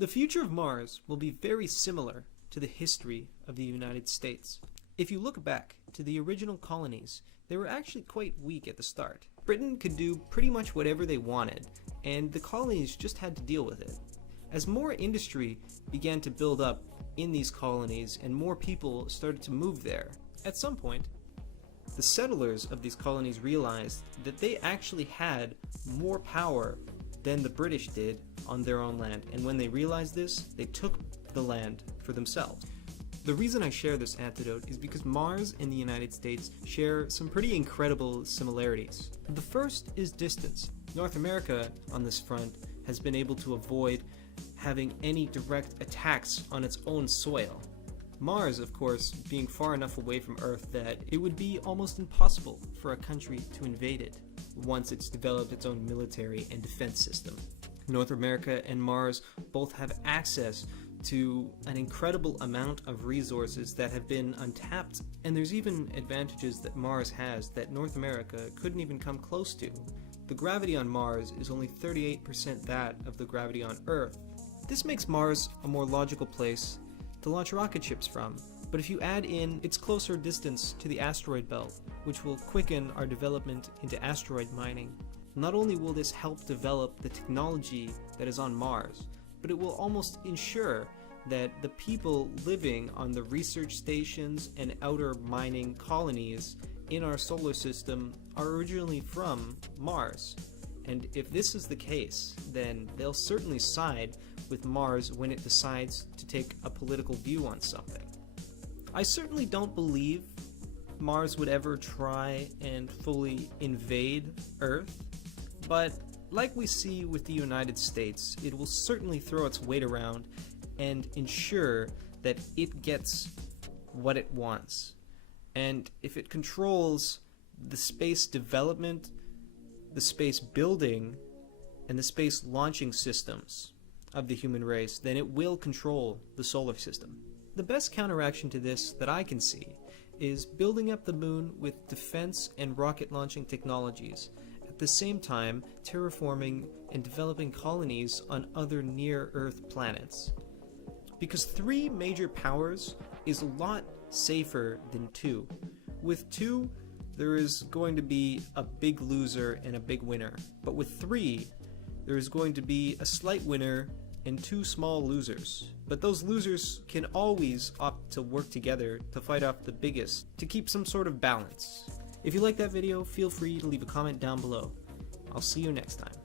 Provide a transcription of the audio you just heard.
The future of Mars will be very similar to the history of the United States. If you look back to the original colonies, they were actually quite weak at the start. Britain could do pretty much whatever they wanted, and the colonies just had to deal with it. As more industry began to build up in these colonies and more people started to move there, at some point, the settlers of these colonies realized that they actually had more power than the British did on their own land, and when they realized this, they took the land for themselves. The reason I share this anecdote is because Mars and the United States share some pretty incredible similarities. The first is distance. North America, on this front, has been able to avoid having any direct attacks on its own soil. Mars, of course, being far enough away from Earth that it would be almost impossible for a country to invade it once it's developed its own military and defense system. North America and Mars both have access to an incredible amount of resources that have been untapped, and there's even advantages that Mars has that North America couldn't even come close to. The gravity on Mars is only 38% that of the gravity on Earth. This makes Mars a more logical place to launch rocket ships from, but if you add in its closer distance to the asteroid belt, which will quicken our development into asteroid mining, not only will this help develop the technology that is on Mars, but it will almost ensure that the people living on the research stations and outer mining colonies in our solar system are originally from Mars. And if this is the case, then they'll certainly side with Mars when it decides to take a political view on something. I certainly don't believe Mars would ever try and fully invade Earth, but like we see with the United States, it will certainly throw its weight around and ensure that it gets what it wants. And if it controls the space development, the space building, and the space launching systems of the human race, then it will control the solar system. The best counteraction to this that I can see is building up the moon with defense and rocket launching technologies, at the same time terraforming and developing colonies on other near-Earth planets. Because 3 major powers is a lot safer than 2. With 2, there is going to be a big loser and a big winner. But with 3, there is going to be a slight winner and 2 small losers. But those losers can always opt to work together to fight off the biggest, to keep some sort of balance. If you like that video, feel free to leave a comment down below. I'll see you next time.